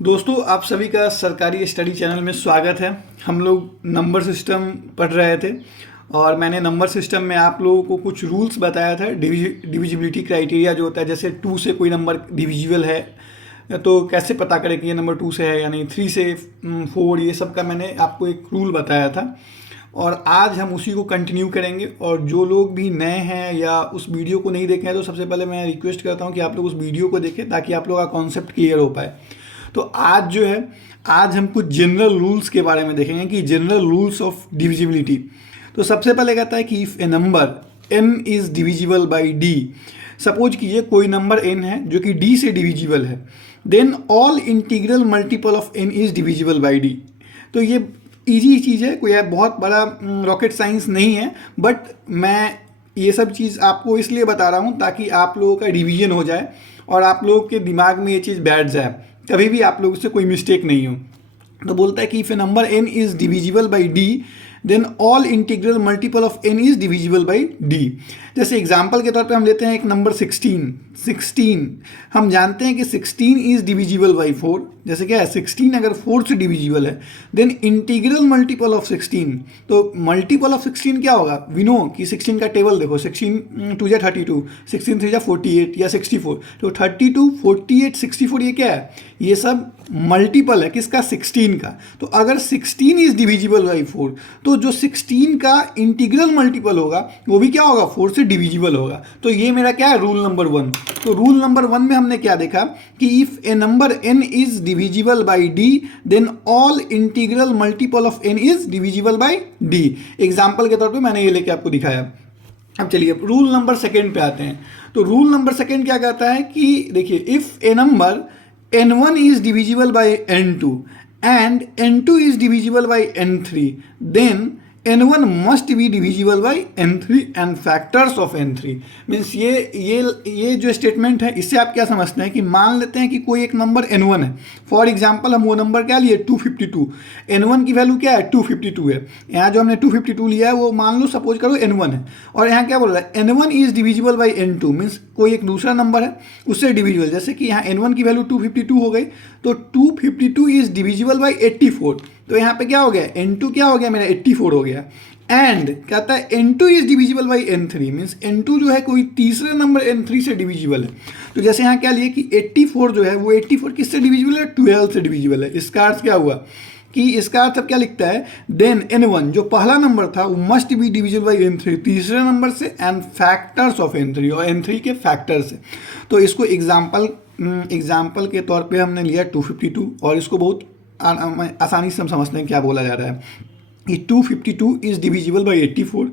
दोस्तों, आप सभी का सरकारी स्टडी चैनल में स्वागत है। हम लोग नंबर सिस्टम पढ़ रहे थे और मैंने नंबर सिस्टम में आप लोगों को कुछ रूल्स बताया था। डिविजिबिलिटी क्राइटेरिया जो होता है, जैसे 2 से कोई नंबर डिविजिबल है तो कैसे पता करें कि ये नंबर 2 से है या नहीं, 3 से 4, ये सब का मैंने आपको एक रूल बताया था और आज हम उसी को कंटिन्यू करेंगे। और जो लोग भी नए हैं या उस वीडियो को नहीं देखे हैं तो सबसे पहले मैं रिक्वेस्ट करता हूँ कि आप लोग उस वीडियो को देखें ताकि आप लोग का कॉन्सेप्ट क्लियर हो पाए। तो आज जो है, आज हम कुछ जनरल रूल्स के बारे में देखेंगे कि जनरल रूल्स ऑफ डिविजिबिलिटी। तो सबसे पहले कहता है कि if a number n is divisible by d, suppose कीजिए कोई नंबर n है जो कि d से डिविजिबल है, then all integral multiple of n is divisible by d। तो ये इजी चीज़ है, कोई बहुत बड़ा रॉकेट साइंस नहीं है, बट मैं ये सब चीज़ आपको इसलिए बता रहा हूँ ताकि आप लोगों का रिवीजन हो जाए और आप लोगों के दिमाग में ये चीज़ बैठ जाए, कभी भी आप लोगों से कोई मिस्टेक नहीं हो। तो बोलता है कि if a number n is divisible by d, then all integral multiple of n is divisible by d। जैसे एग्जांपल के तौर पे हम लेते हैं एक नंबर 16। हम जानते हैं कि 16 इज़ डिविजिबल बाई 4। जैसे क्या है, 16 अगर 4 से डिविजिबल है, देन इंटीग्रल मल्टीपल ऑफ 16, तो मल्टीपल ऑफ 16 क्या होगा, वी नो कि 16 का टेबल देखो, 16 2 जा 32, 16 3 जा 48 या 64, तो 32 48 64 ये क्या है, ये सब मल्टीपल है किसका, 16 का। तो अगर 16 इज डिविजिबल बाई 4, तो जो 16 का इंटीग्रल मल्टीपल होगा वो भी क्या होगा, 4 से डिविजिबल होगा। तो ये मेरा क्या है, रूल नंबर 1। तो रूल नंबर 1 में हमने क्या देखा कि if a number n is divisible by d, then all integral multiple of n is divisible by d। Example के तौर पे मैंने ये लेके आपको दिखाया। अब चलिए रूल नंबर 2 पे आते हैं। तो रूल नंबर 2 क्या कहता है कि देखिए, if a number n1 is divisible by n2 and n2 is divisible by n3, then n1 must be divisible by n3 and factors of n3। Means ये जो स्टेटमेंट है, इससे आप क्या समझते हैं कि मान लेते हैं कि कोई एक नंबर n1 है। फॉर एग्जांपल हम वो नंबर क्या लिए, 252। n1 की वैल्यू क्या है, 252 है। यहाँ जो हमने 252 लिया है वो मान लो सपोज करो n1 है, और यहाँ क्या बोल रहा है, n1 is divisible by n2, means कोई एक दूसरा नंबर है उससे डिविजिबल। जैसे कि यहाँ n1 की वैल्यू 252 हो गई, तो 252 इज डिविजिबल बाई 84। तो यहाँ पे क्या हो गया, n2 क्या हो गया मेरा, 84 हो गया। एंड कहता है n2 is divisible by n3, means n2 जो है कोई तीसरे नंबर n3 से डिविजिबल है। तो जैसे यहाँ क्या लिए कि 84 जो है वो 84 किससे डिविजिबल है, 12 से डिविजिबल है। इसका अर्थ क्या हुआ कि इसका अर्थ अब क्या लिखता है, देन n1 जो पहला नंबर था वो must be divisible by n3 तीसरे नंबर से, एंड फैक्टर्स ऑफ n3 और n3 के फैक्टर से। तो इसको एग्जाम्पल के तौर पे हमने लिया 252, और इसको बहुत आसानी से हम समझते हैं क्या बोला जा रहा है कि 252 is divisible by 84,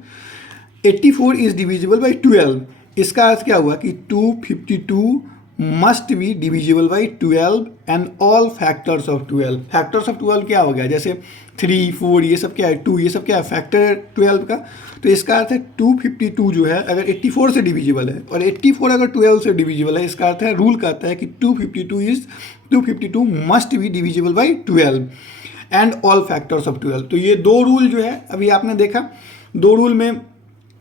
84 is divisible by 12। इसका अर्थ क्या हुआ कि 252 must be divisible by 12 and all factors of 12। Factors of 12 क्या हो गया, जैसे 3 4 ये सब क्या है, 2 ये सब क्या है, फैक्टर है 12 का। तो इसका अर्थ है 252 जो है अगर 84 से डिविजिबल है और 84 अगर 12 से डिविजिबल है, इसका अर्थ है, रूल कहता है कि 252 must be divisible by 12 and all factors of 12। तो ये दो रूल जो है अभी आपने देखा, दो रूल में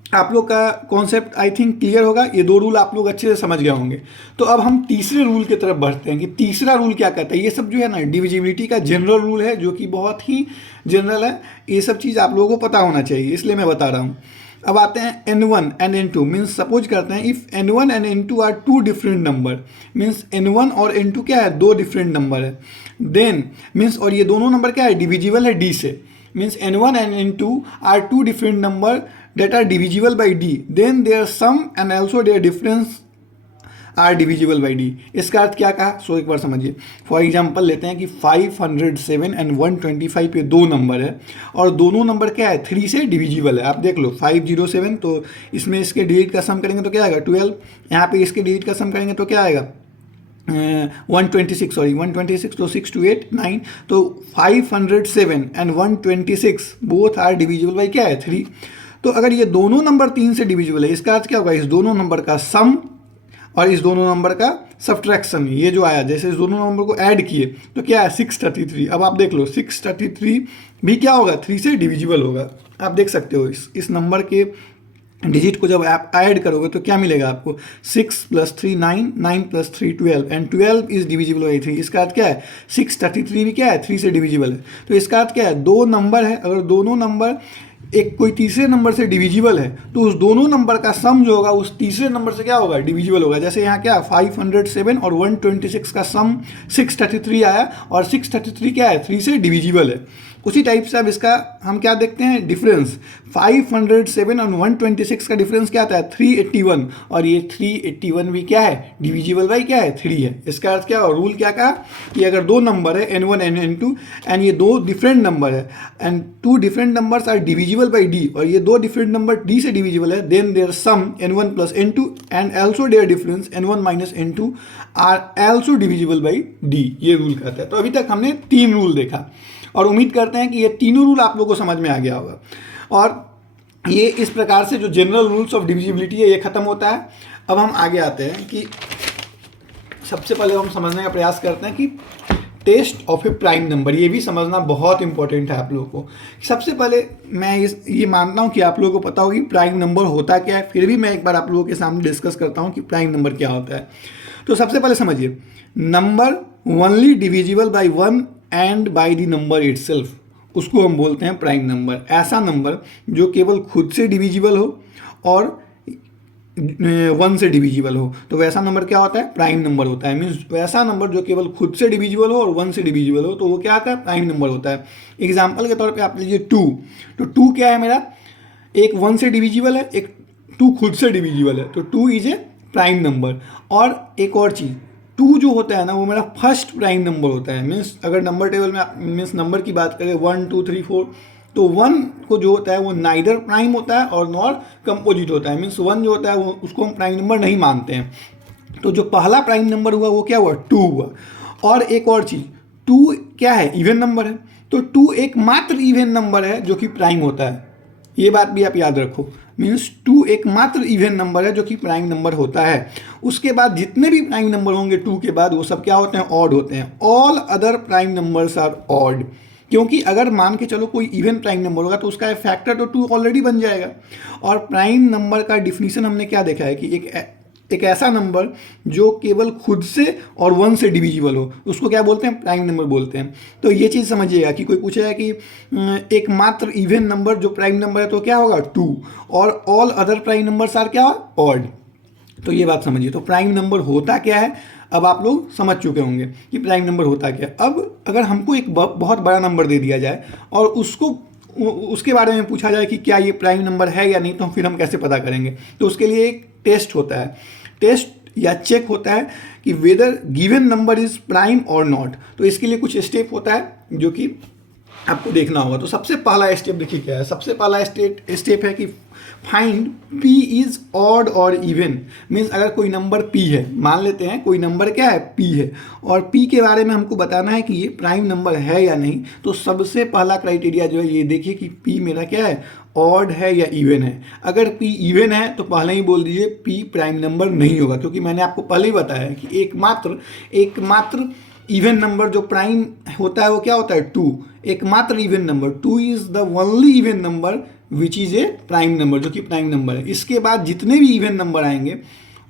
आप लोग का कॉन्सेप्ट आई थिंक क्लियर होगा। ये दो रूल आप लोग अच्छे से समझ गए होंगे। तो अब हम तीसरे रूल की तरफ बढ़ते हैं कि तीसरा रूल क्या कहता है। ये सब जो है ना डिविजिबिलिटी का जनरल रूल है, जो कि बहुत ही जनरल है। ये सब चीज़ आप लोगों को पता होना चाहिए, इसलिए मैं बता रहा हूँ। अब आते हैं n1 and n2, means suppose करते हैं if n1 and n2 are 2 different number, means n1 और n2 क्या है, 2 डिफरेंट नंबर है। देन मीन्स, और ये दोनों नंबर क्या है, डिविजिबल है d से, means n1 and n2 are 2 different number that are divisible by d, then their sum and also their difference are divisible by d। इसका अर्थ क्या कहा, सो एक बार समझिए। फॉर एग्जांपल लेते हैं कि 507 एंड 125 पे दो नंबर है और दोनों नंबर क्या है, 3 से डिविजिबल है। आप देख लो 507, तो इसमें इसके डिजिट का सम करेंगे तो क्या आएगा 12, यहाँ पे इसके डिजिट का सम करेंगे तो क्या आएगा 126, तो 6 2 8 9, तो 507 and 126 both are divisible by क्या है 3। तो अगर ये दोनों नंबर 3 से डिविजिबल है, इसका अर्थ क्या होगा, इस दोनों नंबर का सम और इस दोनों नंबर का सब्ट्रैक्शन, ये जो आया, जैसे इस दोनों नंबर को ऐड किए तो क्या है 633। अब आप देख लो 633 भी क्या होगा, 3 से डिविजिबल होगा। आप देख सकते हो इस नंबर के डिजिट को जब आप ऐड करोगे तो क्या मिलेगा आपको, 6 + 3 9, 9 + 3 12 एंड 12 इज डिविजिबल बाई 3। इसका अर्थ क्या है, 633 भी क्या है, 3 से डिविजिबल है। तो इसका अर्थ क्या है, दो नंबर है, अगर दोनों नंबर एक कोई तीसरे नंबर से डिविजिबल है तो उस दोनों नंबर का सम जो होगा उस तीसरे नंबर से क्या होगा, डिविजिबल होगा। जैसे यहाँ क्या 507 और 126 का सम 633 आया और 633 क्या है, 3 से डिविजिबल है। उसी टाइप से अब इसका हम क्या देखते हैं, डिफरेंस 507 और 126 का डिफरेंस क्या आता है, 381, और ये 381 भी क्या है, डिविजिबल बाई क्या है, 3 है। इसका अर्थ क्या, और रूल क्या कहा कि अगर दो नंबर है n1 एंड n2 एंड ये दो डिफरेंट नंबर है and two different numbers are divisible by d, और ये दो डिफरेंट नंबर d से डिविजिबल है, then their sum n1 + n2 and also their difference n1 - n2 are also divisible by d, ये rule कहता है। तो अभी तक हमने 3 रूल देखा और उम्मीद करते हैं कि ये तीनों रूल आप लोगों को समझ में आ गया होगा। और ये इस प्रकार से जो जनरल रूल्स ऑफ डिविजिबिलिटी है ये ख़त्म होता है। अब हम आगे आते हैं कि सबसे पहले हम समझने का प्रयास करते हैं कि test of a prime number, ये भी समझना बहुत इंपॉर्टेंट है आप लोगों को। सबसे पहले मैं ये मानता हूँ कि आप लोगों को पता होगी प्राइम नंबर होता क्या है, फिर भी मैं एक बार आप लोगों के सामने डिस्कस करता हूँ कि प्राइम नंबर क्या होता है। तो सबसे पहले समझिए, number only divisible by 1 and by the number itself, उसको हम बोलते हैं प्राइम नंबर। ऐसा नंबर जो केवल खुद से डिविजिबल हो और 1 से डिविजिबल हो, तो वैसा नंबर क्या होता है, प्राइम नंबर होता है। मीन्स वैसा नंबर जो केवल खुद से डिविजिबल हो और 1 से डिविजिबल हो, तो वो क्या आता है, प्राइम नंबर होता है। एग्जाम्पल के तौर पे आप लीजिए 2, तो 2 क्या है मेरा, एक 1 से डिविजिबल है, एक 2 खुद से डिविजिबल है, तो 2 इज ए प्राइम नंबर। और एक और चीज़, 2 जो होता है ना वो मेरा फर्स्ट प्राइम नंबर होता है। मीन्स अगर नंबर टेबल में मीन्स नंबर की बात करें 1 2 3 4, तो 1 को जो होता है वो नाइदर प्राइम होता है और नॉर कंपोजिट होता है। मीन्स 1 जो होता है वो उसको हम प्राइम नंबर नहीं मानते हैं। तो जो पहला प्राइम नंबर हुआ वो क्या हुआ, 2 हुआ। और एक और चीज़, 2 क्या है, इवन नंबर है, तो 2 एकमात्र इवन नंबर है जो कि प्राइम होता है। ये बात भी आप याद रखो, मीन्स 2 एकमात्र इवन नंबर है जो कि प्राइम नंबर होता है। उसके बाद जितने भी प्राइम नंबर होंगे 2 के बाद वो सब क्या होते हैं, ऑड होते हैं। All other prime numbers are odd, क्योंकि अगर मान के चलो कोई इवन प्राइम नंबर होगा तो उसका फैक्टर तो 2 ऑलरेडी बन जाएगा। और प्राइम नंबर का डिफिनीशन हमने क्या देखा है कि एक ऐसा नंबर जो केवल खुद से और 1 से डिविजिबल हो, उसको क्या बोलते हैं, प्राइम नंबर बोलते हैं। तो ये चीज़ समझिएगा कि कोई पूछेगा कि एकमात्र इवन नंबर जो प्राइम नंबर है तो क्या होगा, 2, और all other prime numbers are क्या, ऑड। तो ये बात समझिए। तो प्राइम नंबर होता क्या है, अब आप लोग समझ चुके होंगे कि प्राइम नंबर होता क्या है। अब अगर हमको एक बहुत बड़ा नंबर दे दिया जाए और उसके बारे में पूछा जाए कि क्या ये प्राइम नंबर है या नहीं, तो फिर हम कैसे पता करेंगे। तो उसके लिए एक टेस्ट होता है, टेस्ट या चेक होता है कि weather given number is prime और नॉट। तो इसके लिए कुछ स्टेप होता है जो कि आपको देखना होगा। तो सबसे पहला स्टेप देखिए क्या है, सबसे पहला स्टेप है कि फाइंड p इज ऑड और इवन। मीन्स अगर कोई नंबर p है, मान लेते हैं कोई नंबर क्या है, p है, और p के बारे में हमको बताना है कि ये प्राइम नंबर है या नहीं। तो सबसे पहला क्राइटेरिया जो है ये देखिए कि p मेरा क्या है, ऑड है या इवन है। अगर p इवन है तो पहले ही बोल दीजिए p प्राइम नंबर नहीं होगा, क्योंकि मैंने आपको पहले ही बताया कि एकमात्र इवन नंबर जो प्राइम होता है वो क्या होता है, 2। एकमात्र even number 2 is the only even number which is a prime number, जो कि प्राइम नंबर है। इसके बाद जितने भी इवन नंबर आएंगे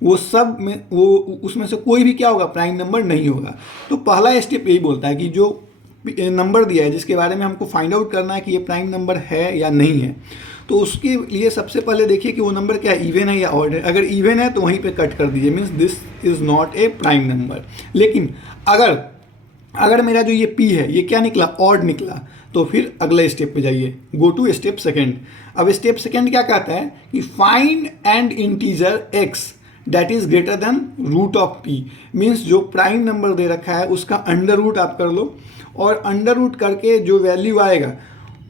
वो सब में वो उसमें से कोई भी क्या होगा, प्राइम नंबर नहीं होगा। तो पहला स्टेप यही बोलता है कि जो नंबर दिया है जिसके बारे में हमको फाइंड आउट करना है कि ये प्राइम नंबर है या नहीं है, तो उसके लिए सबसे पहले देखिए कि वो नंबर क्या है, इवन है या ऑड है। अगर इवन है तो वहीं पे कट कर दीजिए, means this is not a prime number. लेकिन अगर मेरा जो ये p है ये क्या निकला, ऑड निकला, तो फिर अगले स्टेप पे जाइए, गो टू स्टेप सेकेंड। अब स्टेप सेकेंड क्या कहता है कि find and integer x that is greater than root of p। मीन्स जो प्राइम नंबर दे रखा है उसका अंडर रूट आप कर लो, और अंडर रूट करके जो वैल्यू आएगा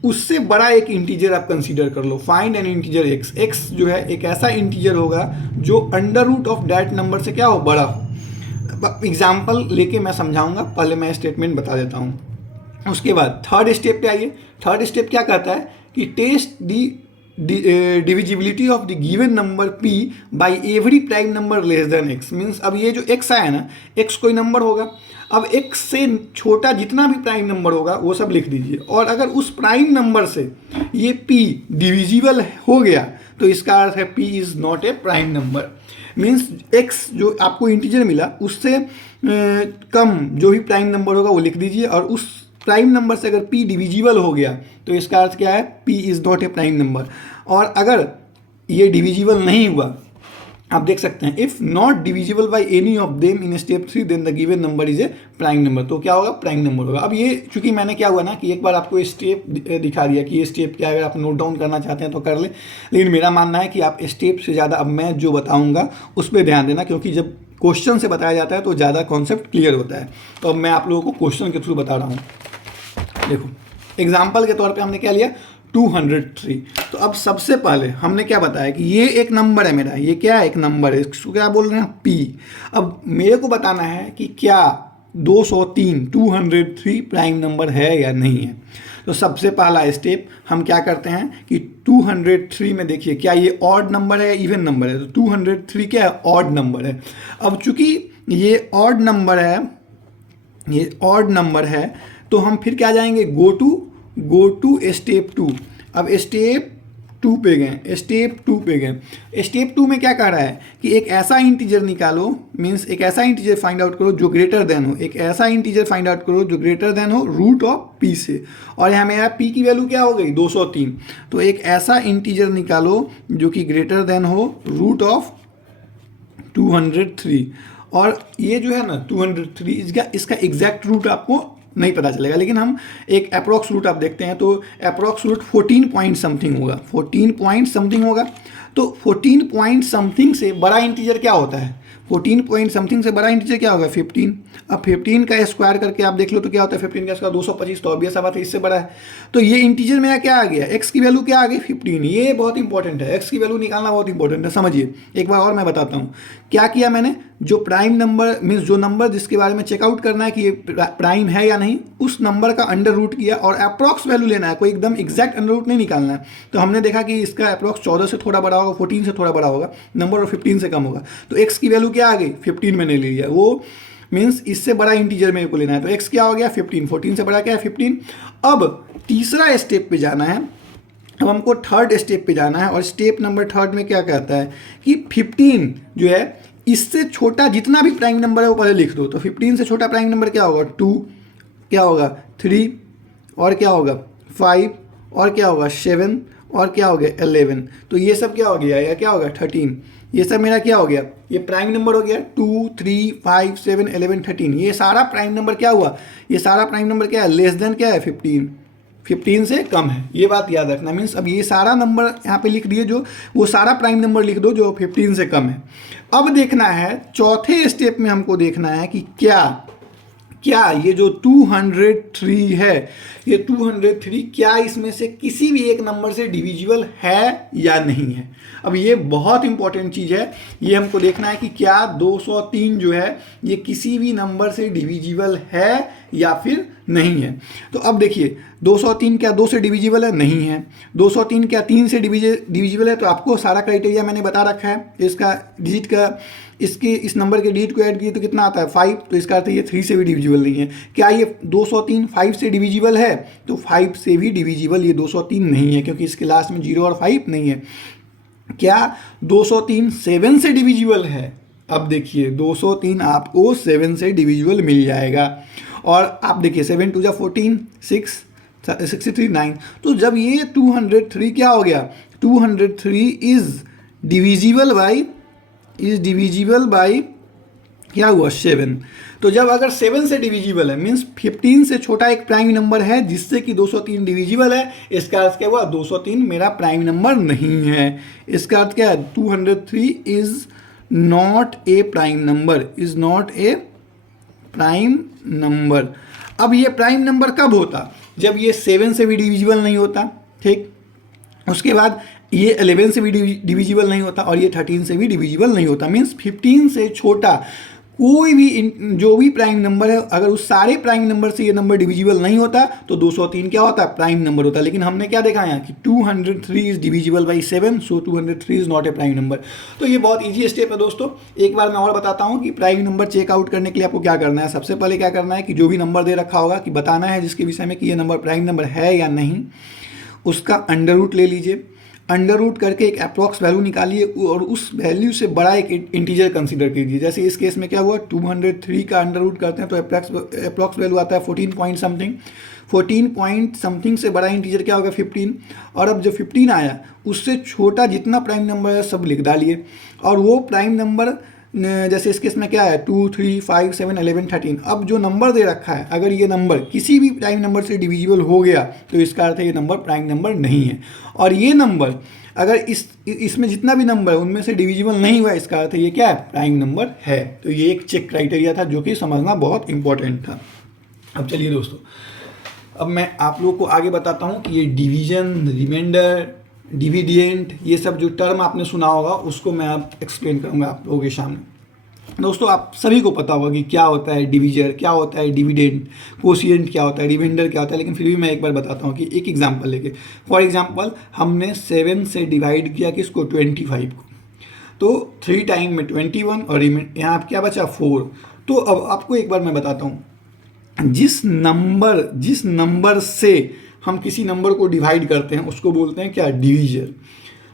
उससे बड़ा एक इंटीजर आप कंसीडर कर लो। फाइंड एन इंटीजर x जो है एक ऐसा इंटीजर होगा जो under root of that number से क्या हो, बड़ा हो। एग्जाम्पल लेके मैं समझाऊंगा, पहले मैं स्टेटमेंट बता देता हूँ। उसके बाद थर्ड स्टेप पे आइए। थर्ड स्टेप क्या कहता है कि test the divisibility of the given number p by every prime number less than x। Means अब ये जो x आया ना, x कोई नंबर होगा। अब x से छोटा जितना भी प्राइम नंबर होगा वो सब लिख दीजिए, और अगर उस प्राइम नंबर से ये p डिविजिबल हो गया तो इसका अर्थ है p is not a prime number. Means x जो आपको इंटीजर मिला उससे कम जो भी प्राइम नंबर होगा वो लिख दीजिए, और उस प्राइम नंबर से अगर p डिविजिबल हो गया तो इसका अर्थ क्या है, p is not a prime number. और अगर ये डिविजिबल नहीं हुआ, आप देख सकते हैं if not divisible by any of them in step 3 then the given number is a prime number, तो क्या होगा, प्राइम नंबर होगा। अब ये चूंकि मैंने क्या हुआ ना कि एक बार आपको स्टेप दिखा दिया कि ये स्टेप क्या है, अगर आप नोट डाउन करना चाहते हैं तो कर ले, लेकिन मेरा मानना है कि आप स्टेप से ज़्यादा अब मैं जो बताऊँगा उस पर ध्यान देना, क्योंकि जब क्वेश्चन से बताया जाता है तो ज़्यादा कॉन्सेप्ट क्लियर होता है। तो अब मैं आप लोगों को क्वेश्चन के थ्रू बता रहा हूँ। देखो एग्जाम्पल के तौर पर हमने क्या लिया, 203। तो अब सबसे पहले हमने क्या बताया कि ये एक नंबर है मेरा, ये क्या है, एक नंबर है, इसको क्या बोल रहे हैं, p। अब मेरे को बताना है कि क्या 203 प्राइम नंबर है या नहीं है। तो सबसे पहला स्टेप हम क्या करते हैं कि 203 में देखिए क्या ये ऑड नंबर है, इवन नंबर है। तो 203 क्या है, ऑड नंबर है। अब चूंकि ये ऑड नंबर है, ये ऑड नंबर है, तो हम फिर क्या जाएंगे, गो टू स्टेप 2। अब स्टेप 2 पे गए, स्टेप 2 पे गए। स्टेप 2 में क्या कह रहा है कि एक ऐसा इंटीजर निकालो, मीन्स एक ऐसा इंटीजर फाइंड आउट करो जो ग्रेटर देन हो, एक ऐसा इंटीजर फाइंड आउट करो जो ग्रेटर देन हो रूट ऑफ p से। और यहाँ मेरा p की वैल्यू क्या हो गई, 203। तो एक ऐसा इंटीजर निकालो जो कि ग्रेटर देन हो रूट ऑफ 203। और ये जो है ना 203, इसका एग्जैक्ट रूट आपको नहीं पता चलेगा, लेकिन हम एक अप्रॉक्स रूट आप देखते हैं तो अप्रॉक्स रूट 14 पॉइंट समथिंग होगा, 14 पॉइंट समथिंग होगा। तो 14 पॉइंट समथिंग से बड़ा इंटीजर क्या होता है, 14 पॉइंट समथिंग से बड़ा इंटीजर क्या होगा, 15। अब 15 का स्क्वायर करके आप देख लो तो क्या होता है, 15 का स्क्वायर 225, तो ऑब्वियस बात है इससे बड़ा है। तो ये इंटीजर मेरा क्या आ गया, x की वैल्यू क्या आ गई, 15। ये बहुत इंपॉर्टेंट है, x की वैल्यू निकालना बहुत इंपॉर्टेंट है। समझिए एक बार और मैं बताता हूँ क्या किया मैंने, जो प्राइम नंबर मीन्स जो नंबर जिसके बारे में चेकआउट करना है कि ये प्राइम है या नहीं, उस नंबर का अंडर रूट किया और अप्रॉक्स वैल्यू लेना है, कोई एकदम एग्जैक्ट अंडर रूट नहीं निकालना है। तो हमने देखा कि इसका अप्रॉक्स 14 से थोड़ा बड़ा होगा, 14 से थोड़ा बड़ा होगा नंबर, और 15 से कम होगा। तो x की वैल्यू क्या आ गई, 15 मैंने ले लिया, वो मीन्स इससे बड़ा इंटीजर मेरे को लेना है। तो x क्या हो गया, 15, 14 से बड़ा क्या है, 15। अब तीसरा स्टेप पे जाना है, अब हमको थर्ड स्टेप पे जाना है, और स्टेप नंबर थर्ड में क्या कहता है कि 15 जो है इससे छोटा जितना भी प्राइम नंबर है वो पहले लिख दो। तो 15 से छोटा प्राइम नंबर क्या होगा, 2, क्या होगा 3, और क्या होगा 5, और क्या होगा 7, और क्या हो गया 11। तो ये सब क्या हो गया, या क्या होगा 13। ये सब मेरा क्या हो गया, ये प्राइम नंबर हो गया, 2, 3, 5, 7, 11, 13। ये सारा प्राइम नंबर क्या हुआ, ये सारा प्राइम नंबर क्या है, लेस देन क्या है 15, 15 से कम है। ये बात याद रखना। मीन्स अब ये सारा नंबर यहाँ पे लिख दिए, जो वो सारा प्राइम नंबर लिख दो जो 15 से कम है। अब देखना है चौथे स्टेप में, हमको देखना है कि क्या ये जो 203 है, ये 203 क्या इसमें से किसी भी एक नंबर से डिविजिबल है या नहीं है। अब ये बहुत इंपॉर्टेंट चीज़ है, ये हमको देखना है कि क्या 203 जो है ये किसी भी नंबर से डिविजिबल है या फिर नहीं है। तो अब देखिए 203 क्या 2 से डिविजिबल है, नहीं है। 203 क्या 3 से डिविजिबल है, तो आपको सारा क्राइटेरिया मैंने बता रखा है। इसका डिजिट का इस नंबर के डिजिट को ऐड किए तो कितना आता है 5, तो इसका अर्थ ये 3 से भी डिविजिबल नहीं है। क्या ये 203 5 से डिविजिबल है, तो 5 से भी डिविजिबल ये 203 नहीं है, क्योंकि इसके लास्ट में 0 और 5 नहीं है। क्या 203 7 से डिविजिबल है, अब देखिए 203 आपको 7 से डिविजिबल मिल जाएगा। और आप देखिए 7 2 14, 6 63 9। तो जब ये 203 क्या हो गया, 203 इज डिविजिबल बाई क्या हुआ 7। तो जब अगर 7 से डिविजिबल है, मीन्स 15 से छोटा एक प्राइम नंबर है जिससे कि 203 डिविजिबल है, इसका अर्थ क्या हुआ 203 मेरा प्राइम नंबर नहीं है। इसका अर्थ क्या है, 203 is not a prime number, is not a prime number. अब ये प्राइम नंबर कब होता, जब ये 7 से भी डिविजिबल नहीं होता, ठीक। उसके बाद ये 11 से भी डिविजिबल नहीं होता, और ये 13 से भी डिविजिबल नहीं होता। मीन्स 15 से छोटा कोई भी जो भी प्राइम नंबर है, अगर उस सारे प्राइम नंबर से ये नंबर डिविजिबल नहीं होता तो 203 क्या होता है, प्राइम नंबर होता है। लेकिन हमने क्या देखा यहाँ कि 203 is divisible by 7, so 203 is not a prime number. तो ये बहुत ईजी स्टेप है दोस्तों। एक बार मैं और बताता हूँ कि प्राइम नंबर चेकआउट करने के लिए आपको क्या करना है। सबसे पहले क्या करना है कि जो भी नंबर दे रखा होगा कि बताना है जिसके विषय में कि ये नंबर प्राइम नंबर है या नहीं, उसका अंडर रूट ले लीजिए। अंडर रूट करके एक अप्रॉक्स वैल्यू निकालिए और उस वैल्यू से बड़ा एक इंटीजर कंसीडर कीजिए। जैसे इस केस में क्या हुआ, 203 का अंडर रूट करते हैं तो अप्रॉक्स वैल्यू आता है 14 पॉइंट समथिंग। 14 पॉइंट समथिंग से बड़ा इंटीजर क्या होगा, 15। और अब जो 15 आया उससे छोटा जितना प्राइम नंबर है सब लिख डालिए। और वो प्राइम नंबर जैसे इस केस में क्या है, 2, 3, 5, 7, 11, 13। अब जो नंबर दे रखा है अगर ये नंबर किसी भी प्राइम नंबर से डिविजिबल हो गया तो इसका अर्थ है ये नंबर प्राइम नंबर नहीं है। और ये नंबर अगर इसमें जितना भी नंबर है उनमें से डिविजिबल नहीं हुआ, इसका अर्थ है ये क्या है, प्राइम नंबर है। तो ये एक चेक क्राइटेरिया था जो कि समझना बहुत इंपॉर्टेंट था। अब चलिए दोस्तों, अब मैं आप लोगों को आगे बताता हूँ कि ये डिवीजन, रिमाइंडर, डिविडेंड, ये सब जो टर्म आपने सुना होगा उसको मैं अब एक्सप्लेन करूँगा आप लोगों के सामने। दोस्तों आप सभी को पता होगा कि क्या होता है डिविजर, क्या होता है डिविडेंड, कोशिएंट क्या होता है, रिमाइंडर क्या होता है, लेकिन फिर भी मैं एक बार बताता हूँ कि एक एग्जांपल लेके। फॉर एग्जांपल हमने 7 से डिवाइड किया किसको, 25 को, तो 3 टाइम में 21 और यहाँ क्या बचा 4। तो अब आपको एक बार मैं बताता हूँ, जिस नंबर से हम किसी नंबर को डिवाइड करते हैं उसको बोलते हैं क्या, डिवीजर।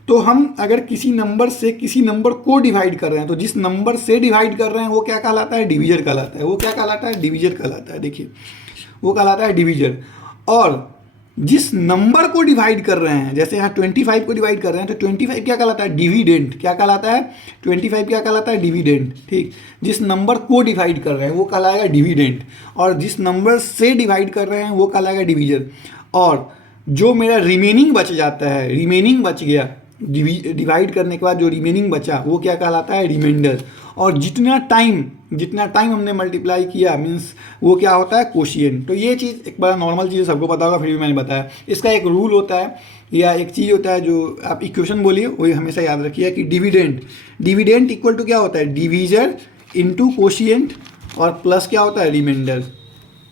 तो हम अगर किसी नंबर से किसी नंबर को डिवाइड कर रहे हैं तो जिस नंबर से डिवाइड कर रहे हैं वो क्या कहलाता है, डिवीजर कहलाता है। वो क्या कहलाता है, डिवीजर कहलाता है। देखिए वो कहलाता है डिवीजर। और जिस नंबर को डिवाइड कर रहे हैं, जैसे यहाँ 25 को डिवाइड कर रहे हैं तो 25 क्या कहलाता है, डिविडेंड। क्या कहलाता है, 25 क्या कहलाता है, डिविडेंड। ठीक, जिस नंबर को डिवाइड कर रहे हैं वो कहलाएगा डिविडेंड, और जिस नंबर से डिवाइड कर रहे हैं वो कहलाएगा डिवीजर। और जो मेरा रिमेनिंग बच जाता है, रिमेनिंग बच गया डिवाइड करने के बाद जो रिमेनिंग बचा वो क्या कहलाता है, रिमाइंडर। और जितना टाइम हमने मल्टीप्लाई किया मीन्स वो क्या होता है, कोशिएंट। तो ये चीज़ एक बड़ा नॉर्मल चीज़ सबको पता होगा, फिर भी मैंने बताया। इसका एक रूल होता है या एक चीज़ होता है जो आप इक्वेशन बोलिए वही हमेशा याद रखिए कि डिविडेंड इक्वल टू क्या होता है, डिवीजर इंटू कोशिएंट, और प्लस क्या होता है, रिमाइंडर।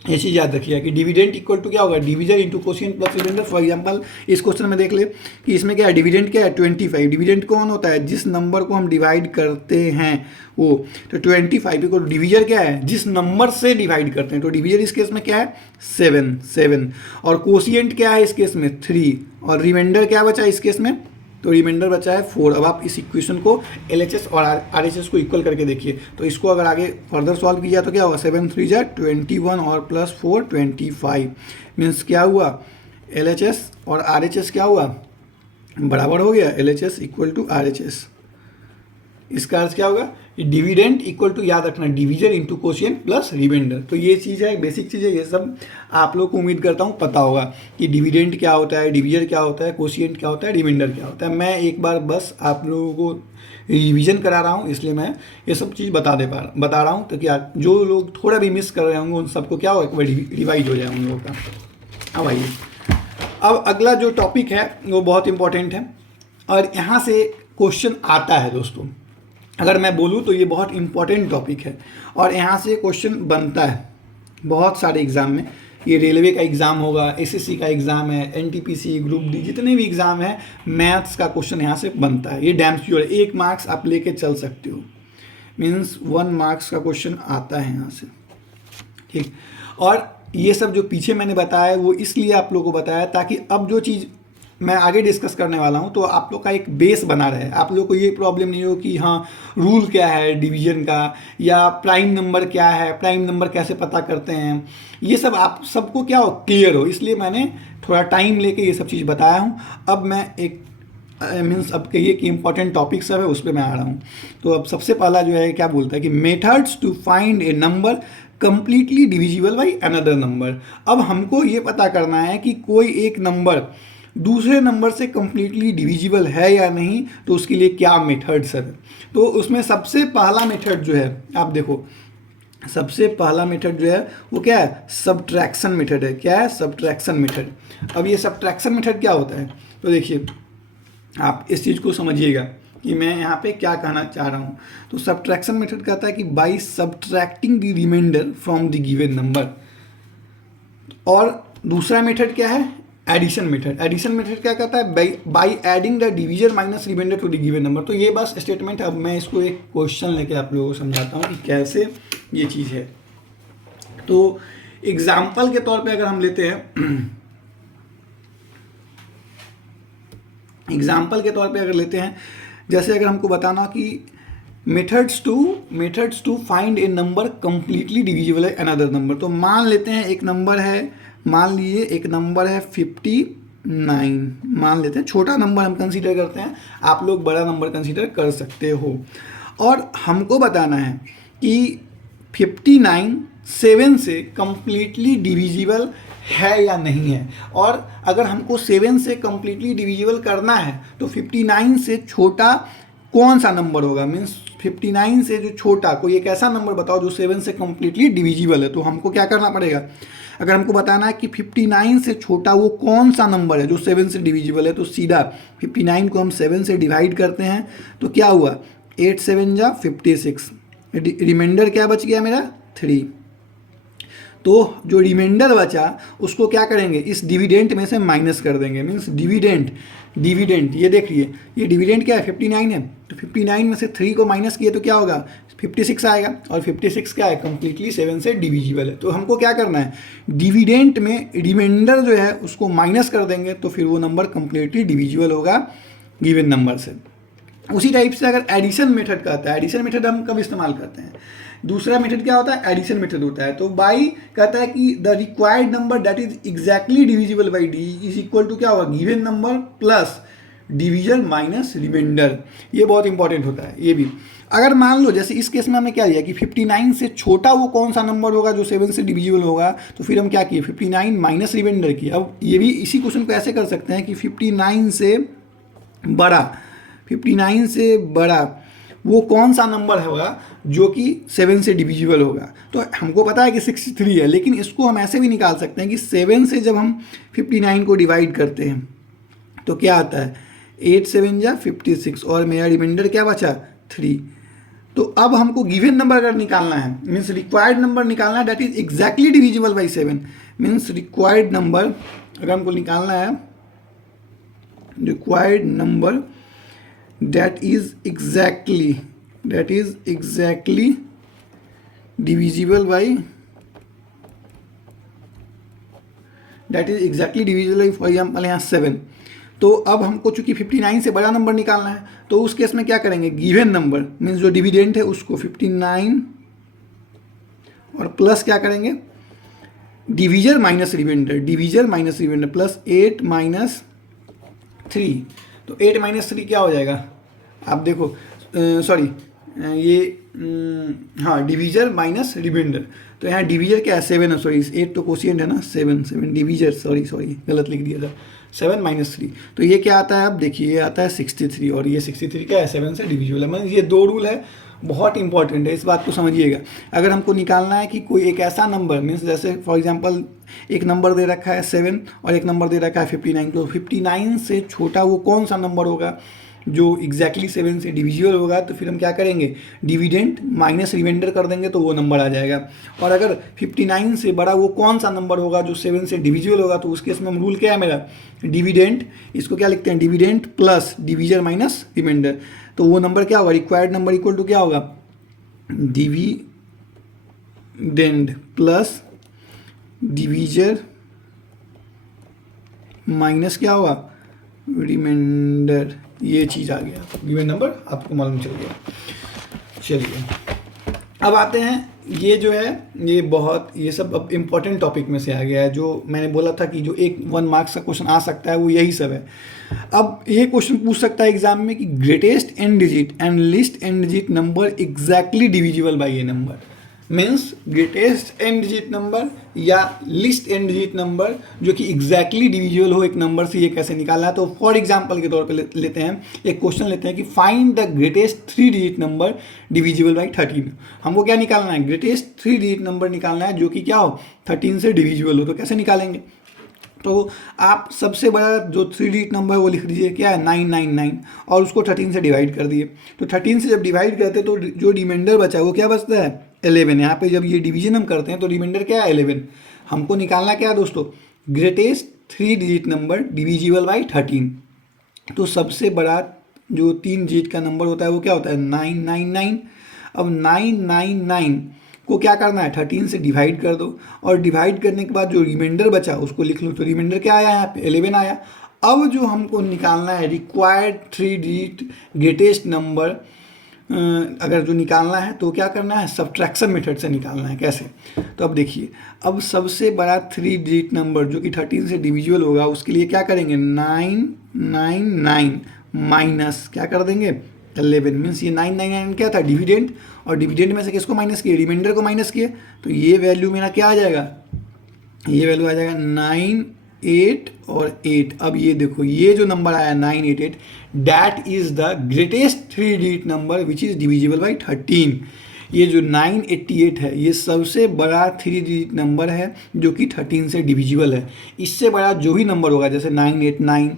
ये चीज़ याद रखिए कि डिविडेंड इक्वल टू क्या होगा, divisor into quotient plus remainder. For example इस क्वेश्चन में देख ले कि इसमें क्या है, डिविडेंड क्या है, 25। डिविडेंड कौन होता है, जिस नंबर को हम डिवाइड करते हैं वो। तो 25 को डिवीजर क्या है, जिस नंबर से डिवाइड करते हैं। तो डिवीजर इस केस में क्या है, 7। और कोशिएंट क्या है इस केस में, 3। और रिमाइंडर क्या बचा इस केस में, तो रिमाइंडर बचा है 4। अब आप इस इक्वेशन को LHS और RHS को इक्वल करके देखिए। तो इसको अगर आगे फर्दर सॉल्व किया तो क्या होगा, 7 3 जा 21 और प्लस 4 25। मीन्स क्या हुआ, LHS और RHS क्या हुआ, बराबर हो गया, LHS इक्वल टू RHS। इसका अर्थ क्या होगा, डिविडेंड इक्वल टू, याद रखना, divisor into quotient plus remainder. तो ये चीज़ है, बेसिक चीज़ है, ये सब आप लोग को उम्मीद करता हूँ पता होगा कि डिविडेंड क्या होता है, डिवीजर क्या होता है, कोशिएंट क्या होता है, रिमाइंडर क्या होता है। मैं एक बार बस आप लोगों को रिवीजन करा रहा हूँ, इसलिए मैं ये सब चीज़ बता रहा हूँ ताकि जो लोग थोड़ा भी मिस कर रहे होंगे उन सबको क्या हो, एक बार रिवाइज हो जाए उन लोगों का। अब आइए, अब अगला जो टॉपिक है वो बहुत इंपॉर्टेंट है और यहाँ से क्वेश्चन आता है दोस्तों। अगर मैं बोलूँ तो ये बहुत इंपॉर्टेंट टॉपिक है और यहाँ से क्वेश्चन बनता है बहुत सारे एग्ज़ाम में। ये रेलवे का एग्ज़ाम होगा, SSC का एग्ज़ाम है, NTPC, ग्रुप डी, जितने भी एग्ज़ाम है मैथ्स का क्वेश्चन यहाँ से बनता है। ये डैम श्योर है, 1 मार्क्स आप लेके चल सकते हो, मीन्स 1 मार्क्स का क्वेश्चन आता है यहाँ से। ठीक, और ये सब जो पीछे मैंने बताया वो इसलिए आप लोगों को बताया ताकि अब जो चीज़ मैं आगे डिस्कस करने वाला हूँ तो आप लोग का एक बेस बना रहे, आप लोग को ये प्रॉब्लम नहीं हो कि हाँ रूल क्या है डिवीजन का या प्राइम नंबर क्या है, प्राइम नंबर कैसे पता करते हैं, ये सब आप सबको क्या हो क्लियर हो। इसलिए मैंने थोड़ा टाइम लेके ये सब चीज़ बताया हूँ। अब मैं एक मीन्स अब कहिए कि इंपॉर्टेंट टॉपिक सब है उस पर मैं आ रहा हूँ। तो अब सबसे पहला जो है क्या बोलता है कि methods to find a number completely divisible by another number. अब हमको ये पता करना है कि कोई एक नंबर दूसरे नंबर से कंप्लीटली डिविजिबल है या नहीं, तो उसके लिए क्या मेथड्स है। तो उसमें सबसे पहला मेथड जो है आप देखो, सबसे पहला मेथड जो है वो क्या है, सब्ट्रैक्शन मेथड है। क्या है, सब्ट्रैक्शन मेथड। अब ये सब्ट्रैक्शन मेथड क्या होता है, तो देखिए आप इस चीज़ को समझिएगा। कि मैं यहाँ पे क्या कहना चाह रहा हूँ। तो सब्ट्रैक्शन मेथड कहता है कि by subtracting the remainder from the given number. और दूसरा मेथड क्या है, एडिशन मेथड। एडिशन मेथड क्या कहता है, by adding the divisor minus remainder to the given number. तो ये बस स्टेटमेंट है। अब मैं इसको एक क्वेश्चन लेके आप लोगों को समझाता हूँ कि कैसे ये चीज़ है। तो एग्जाम्पल के तौर पे अगर हम लेते हैं एग्जाम्पल के तौर पे अगर लेते हैं, जैसे अगर हमको बताना कि methods to find a number completely divisible है अनदर नंबर। तो मान लेते हैं एक नंबर है, मान लीजिए एक नंबर है 59, मान लेते हैं, छोटा नंबर हम कंसीडर करते हैं, आप लोग बड़ा नंबर कंसीडर कर सकते हो। और हमको बताना है कि 59 7 से कंप्लीटली डिविजिबल है या नहीं है। और अगर हमको 7 से कंप्लीटली डिविजिबल करना है तो 59 से छोटा कौन सा नंबर होगा, मीन्स 59 से जो छोटा कोई एक ऐसा नंबर बताओ जो 7 से कंप्लीटली डिविजिबल है। तो हमको क्या करना पड़ेगा, अगर हमको बताना है कि 59 से छोटा वो कौन सा नंबर है जो 7 से डिविजिबल है, तो सीधा 59 को हम 7 से डिवाइड करते हैं तो क्या हुआ, 8 7 जा 56, रिमाइंडर क्या बच गया मेरा 3। तो जो रिमाइंडर बचा उसको क्या करेंगे, इस डिविडेंट में से माइनस कर देंगे। मीन्स डिविडेंट ये देखिए, ये डिविडेंट क्या है 59 है, तो 59 में से 3 को माइनस किए तो क्या होगा 56 आएगा। और 56 क्या है, कंप्लीटली 7 से डिविजिबल है। तो हमको क्या करना है, डिविडेंट में रिमाइंडर जो है उसको माइनस कर देंगे तो फिर वो नंबर कंप्लीटली डिविजिबल होगा गिवन नंबर से। उसी टाइप से अगर एडिशन मेथड का आता है, एडिशन मेथड हम कब इस्तेमाल करते हैं, दूसरा मेथड क्या होता है, एडिशन मेथड होता है। तो बाई कहता है कि the required number that is exactly divisible by D is equal to क्या होगा, given number plus divisor minus remainder. ये बहुत इंपॉर्टेंट होता है ये भी। अगर मान लो जैसे इस केस में हमने क्या लिया कि 59 से छोटा वो कौन सा नंबर होगा जो 7 से डिविजिबल होगा, तो फिर हम क्या किए 59 माइनस रिमाइंडर किए। अब ये भी इसी क्वेश्चन को ऐसे कर सकते हैं कि 59 से बड़ा वो कौन सा नंबर होगा जो कि 7 से डिविजिबल होगा। तो हमको पता है कि 63 है, लेकिन इसको हम ऐसे भी निकाल सकते हैं कि 7 से जब हम 59 को डिवाइड करते हैं तो क्या आता है 8 7 जा 56 और मेरा रिमाइंडर क्या बचा 3। तो अब हमको गिवन नंबर अगर निकालना है, मीन्स रिक्वायर्ड नंबर निकालना है that is exactly divisible by 7। Means required number अगर हमको निकालना है, required number that is exactly divisible by for example यहाँ 7। तो अब हमको चूंकि 59 से बड़ा नंबर निकालना है तो उस केस में क्या करेंगे, गिवन नंबर मीन्स जो डिविडेंट है उसको 59 और प्लस क्या करेंगे divisor minus reminder plus 8 minus 3। तो 8 माइनस 3 क्या हो जाएगा, आप देखो सॉरी हाँ डिवीजर माइनस रिमाइंडर। तो यहाँ डिवीजर क्या है 7 है, सॉरी 8 तो कोशिएंट है ना, 7 डिवीजर सॉरी गलत लिख दिया था, 7 माइनस 3। तो ये क्या आता है, आप देखिए ये आता है 63 और ये 63 क्या है 7 से डिविजिबल है। मतलब ये दो रूल है, बहुत इंपॉर्टेंट है, इस बात को समझिएगा। अगर हमको निकालना है कि कोई एक ऐसा नंबर मीन्स जैसे फॉर एग्जांपल एक नंबर दे रखा है 7 और एक नंबर दे रखा है 59, तो 59 से छोटा वो कौन सा नंबर होगा जो एग्जैक्टली 7 से डिविजिबल होगा, तो फिर हम क्या करेंगे डिविडेंट माइनस रिमाइंडर कर देंगे तो वो नंबर आ जाएगा। और अगर 59 से बड़ा वो कौन सा नंबर होगा जो 7 से डिविजिबल होगा, तो उस केस में हम रूल क्या है मेरा डिविडेंट, इसको क्या लिखते हैं dividend plus divisor minus reminder. तो वो नंबर क्या होगा, रिक्वायर्ड नंबर इक्वल टू क्या होगा डिविडेंड प्लस डिवीजर माइनस क्या होगा रिमाइंडर। ये चीज़ आ गया, गिवन नंबर आपको मालूम चल गया। चलिए अब आते हैं, ये जो है ये सब अब इम्पोर्टेंट टॉपिक में से आ गया है। जो मैंने बोला था कि जो 1 मार्क्स का क्वेश्चन आ सकता है वो यही सब है। अब ये क्वेश्चन पूछ सकता है एग्जाम में कि greatest and digit and list and digit number exactly divisible by A number. Means greatest and digit number या लिस्ट एंड डिजिट नंबर जो कि एग्जैक्टली डिविजिबल हो एक नंबर से, ये कैसे निकालना है। तो फॉर एग्जांपल के तौर पे लेते हैं, एक क्वेश्चन लेते हैं कि find the greatest 3 digit number divisible by 13। हमको क्या निकालना है, ग्रेटेस्ट 3 डिजिट नंबर निकालना है जो कि क्या हो 13 से डिविजिबल हो। तो कैसे निकालेंगे, तो आप सबसे बड़ा जो 3 डिजिट नंबर है वो लिख दीजिए, क्या है 999, और उसको 13 से डिवाइड कर दिए। तो 13 से जब डिवाइड करते हैं तो जो रिमाइंडर बचा वो क्या बचता है 11। यहाँ पे जब ये डिवीजन हम करते हैं तो रिमाइंडर क्या है 11। हमको निकालना क्या है दोस्तों, greatest 3 digit number divisible by 13। तो सबसे बड़ा जो 3 डिजिट का नंबर होता है वो क्या होता है 999। अब 999 को क्या करना है 13 से डिवाइड कर दो, और डिवाइड करने के बाद जो रिमाइंडर बचा उसको लिख लो। तो रिमाइंडर क्या आया यहाँ पे 11 आया। अब जो हमको निकालना है रिक्वायर्ड 3 डिजिट ग्रेटेस्ट नंबर, अगर जो निकालना है तो क्या करना है सब्ट्रैक्शन मेथड से निकालना है। कैसे, तो अब देखिए, अब सबसे बड़ा 3 डिजिट नंबर जो कि 13 से डिविजिबल होगा उसके लिए क्या करेंगे 999 माइनस क्या कर देंगे 11। मीन्स ये 999 क्या था डिविडेंड, और डिविडेंड में से किसको माइनस किए रिमाइंडर को माइनस किए। तो ये वैल्यू मेरा क्या आ जाएगा, ये वैल्यू आ जाएगा 9, 8 और 8। अब ये देखो ये जो नंबर आया 988 that is the greatest 3 digit number which is divisible by 13। ये जो 988 है ये सबसे बड़ा 3 डिजिट नंबर है जो कि 13 से डिविजिबल है। इससे बड़ा जो भी नंबर होगा जैसे 989,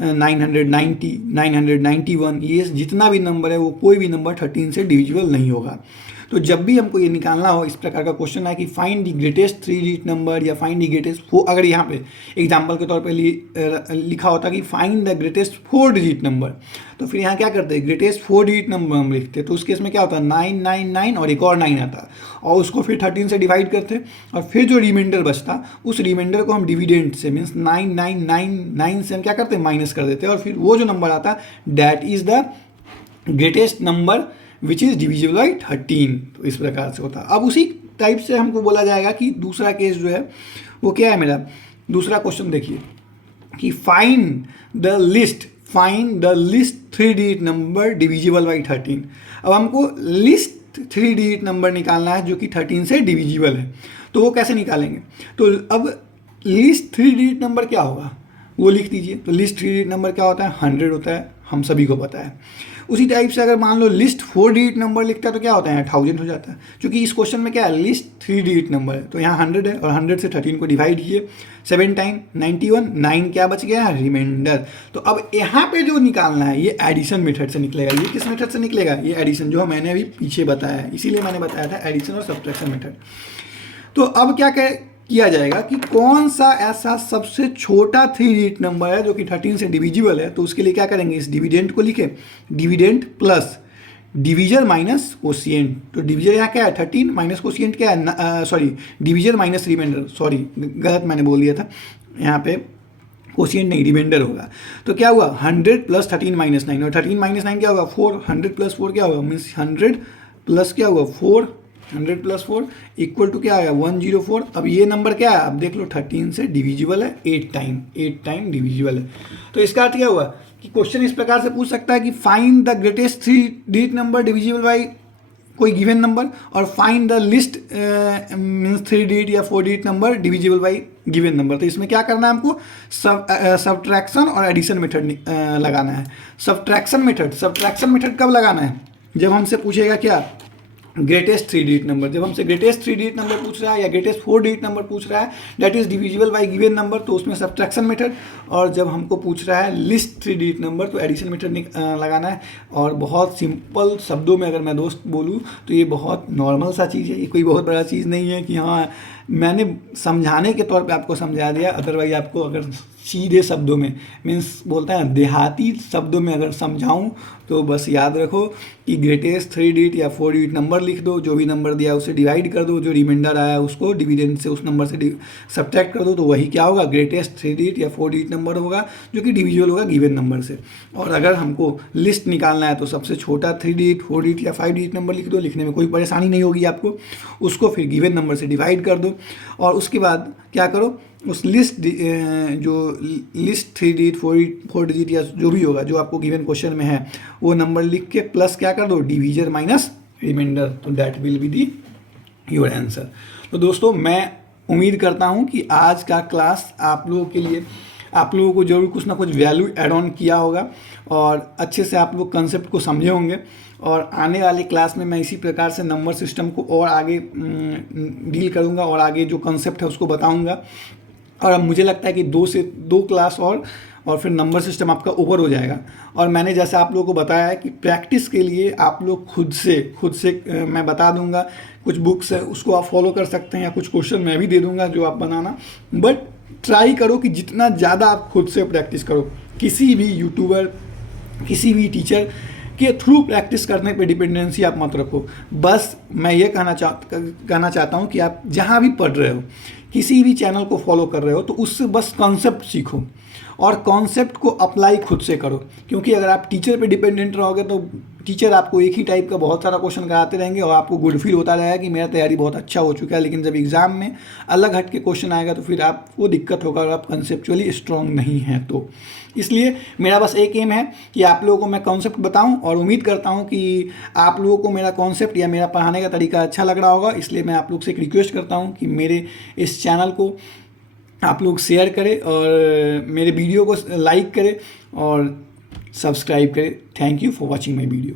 990, 991, ये जितना भी नंबर है वो कोई भी नंबर 13 से डिविजिबल नहीं होगा। तो जब भी हमको ये निकालना हो, इस प्रकार का क्वेश्चन है कि find the greatest 3 digit number या फाइंड द ग्रेटेस्ट अगर यहाँ पे एग्जांपल के तौर पे लिखा होता कि find the greatest 4 digit number, तो फिर यहाँ क्या करते हैं ग्रेटेस्ट 4 डिजिट नंबर हम लिखते, तो उस केस में क्या होता है 999 और एक और 9 आता और उसको फिर 13 से डिवाइड करते, और फिर जो रिमाइंडर बचता उस रिमाइंडर को हम डिविडेंड से मीन्स 9999 से हम क्या करते हैं माइनस कर देते, और फिर वो जो नंबर आता that is the greatest number which is divisible by 13। तो इस प्रकार से होता है। अब उसी टाइप से हमको बोला जाएगा कि दूसरा केस जो है वो क्या है मेरा दूसरा क्वेश्चन देखिए कि find the list 3 digit number divisible by 13। अब हमको लिस्ट 3 डिजिट नंबर निकालना है जो कि 13 से डिविजिबल है, तो वो कैसे निकालेंगे। तो अब लिस्ट 3 डिजिट नंबर क्या होगा वो लिख दीजिए। तो लिस्ट 3 डिजिट नंबर क्या होता है 100 होता है, हम सभी को पता है। उसी टाइप से अगर मान लो लिस्ट 4 डिजिट नंबर लिखता है तो क्या होता है 1000 हो जाता है, क्योंकि इस क्वेश्चन में क्या है लिस्ट 3 डिजिट नंबर है। तो यहाँ 100 है और 100 से 13 को डिवाइड किए 7 टाइम 91, 9 क्या बच गया रिमाइंडर। तो अब यहाँ पे जो निकालना है ये एडिशन मेथड से निकलेगा। ये किस मेथड से निकलेगा, ये एडिशन जो मैंने अभी पीछे बताया है, इसीलिए मैंने बताया था एडिशन और सब्ट्रैक्शन मेथड। तो अब क्या किया जाएगा कि कौन सा ऐसा सबसे छोटा 3 डिजिट नंबर है जो कि 13 से डिविजिबल है, तो उसके लिए क्या करेंगे इस डिविडेंड को लिखे dividend plus divisor minus quotient. तो डिविजर यहाँ क्या है 13 माइनस कोशिएंट क्या है sorry divisor minus remainder, sorry गलत मैंने बोल दिया था, यहाँ पे कोशिएंट नहीं रिमाइंडर होगा। तो क्या हुआ 100 प्लस 13 माइनस 9, और 13 माइनस 9 क्या होगा 4, 100 प्लस 4 क्या होगा मीन्स 100 प्लस क्या हुआ 4, 100 प्लस 4 इक्वल टू क्या आया 104। अब ये नंबर क्या है अब देख लो 13 से डिविजिबल है 8 टाइम डिविजिबल है। तो इसका अर्थ क्या हुआ कि क्वेश्चन इस प्रकार से पूछ सकता है कि find the greatest 3 digit number divisible by कोई गिवन नंबर, और find the list means 3 digit या 4 digit number divisible by given number. तो इसमें क्या करना है हमको सब्ट्रैक्शन और एडिशन मेथड लगाना है। सब्ट्रैक्शन मेथड कब लगाना है जब हमसे पूछेगा क्या ग्रेटेस्ट 3 डिजिट नंबर। जब हमसे ग्रेटेस्ट 3 डिजिट नंबर पूछ रहा है या ग्रेटेस्ट 4 डिजिट नंबर पूछ रहा है that is divisible by given number, तो उसमें सब्ट्रैक्शन मेथड, और जब हमको पूछ रहा है लिस्ट 3 डिजिट नंबर तो एडिशन मेथड लगाना है। और बहुत सिंपल शब्दों में अगर मैं दोस्त बोलूँ तो ये बहुत नॉर्मल सा चीज़ है, ये कोई बहुत बड़ा चीज़ नहीं है कि हाँ मैंने समझाने के तौर पे आपको समझा दिया। अदरवाइज आपको अगर सीधे शब्दों में मीन्स बोलते हैं देहाती शब्दों में अगर समझाऊं तो बस याद रखो कि ग्रेटेस्ट 3 डिजिट या 4 डिजिट नंबर लिख दो, जो भी नंबर दिया उसे डिवाइड कर दो, जो रिमाइंडर आया उसको डिविडेंड से उस नंबर से सब्ट्रैक्ट कर दो, तो वही क्या होगा ग्रेटेस्ट 3 डिजिट या 4 डिजिट नंबर होगा जो कि डिविजिबल होगा गिवन नंबर से। और अगर हमको लिस्ट निकालना है तो सबसे छोटा 3 डिजिट 4 डिजिट या 5 डिजिट नंबर लिख दो, लिखने में कोई परेशानी नहीं होगी आपको। उसको फिर गिवन नंबर से डिवाइड कर दो, और उसके बाद क्या करो उस लिस्ट जो लिस्ट 3 डिजिट 4 डिजिट या जो भी होगा जो आपको गिवन क्वेश्चन में है वो नंबर लिख के प्लस क्या कर दो डिविजर माइनस रिमाइंडर, तो that will be the your answer. तो दोस्तों मैं उम्मीद करता हूँ कि आज का क्लास आप लोगों के लिए आप लोगों को जरूर कुछ ना कुछ वैल्यू एड ऑन किया होगा और अच्छे से आप लोग कंसेप्ट को समझे होंगे। और आने वाले क्लास में मैं इसी प्रकार से नंबर सिस्टम को और आगे डील करूँगा और आगे जो कंसेप्ट है उसको बताऊँगा। और अब मुझे लगता है कि 2 क्लास और फिर नंबर सिस्टम आपका ओवर हो जाएगा। और मैंने जैसे आप लोगों को बताया है कि प्रैक्टिस के लिए आप लोग खुद से मैं बता दूंगा, कुछ बुक्स है उसको आप फॉलो कर सकते हैं, या कुछ क्वेश्चन मैं भी दे दूंगा जो आप बनाना। बट ट्राई करो कि जितना ज़्यादा आप खुद से प्रैक्टिस करो। किसी भी यूट्यूबर, किसी भी टीचर के थ्रू प्रैक्टिस करने पे डिपेंडेंसी आप मत रखो। बस मैं ये कहना चाहता हूँ कि आप जहाँ भी पढ़ रहे हो, किसी भी चैनल को फॉलो कर रहे हो, तो उससे बस कॉन्सेप्ट सीखो और कॉन्सेप्ट को अप्लाई खुद से करो। क्योंकि अगर आप टीचर पे डिपेंडेंट रहोगे तो टीचर आपको एक ही टाइप का बहुत सारा क्वेश्चन कराते रहेंगे और आपको गुड फील होता रहेगा कि मेरा तैयारी बहुत अच्छा हो चुका है। लेकिन जब एग्ज़ाम में अलग हट के क्वेश्चन आएगा तो फिर आपको दिक्कत होगा अगर आप कंसेप्चुअली स्ट्रॉन्ग नहीं हैं तो। इसलिए मेरा बस एक एम है कि आप लोगों को मैं कॉन्सेप्ट बताऊं, और उम्मीद करता हूं कि आप लोगों को मेरा कॉन्सेप्ट या मेरा पढ़ाने का तरीका अच्छा लग रहा होगा। इसलिए मैं आप लोग से एक रिक्वेस्ट करता हूं कि मेरे इस चैनल को आप लोग शेयर करें और मेरे वीडियो को लाइक करें और सब्सक्राइब करें। Thank you for watching my video.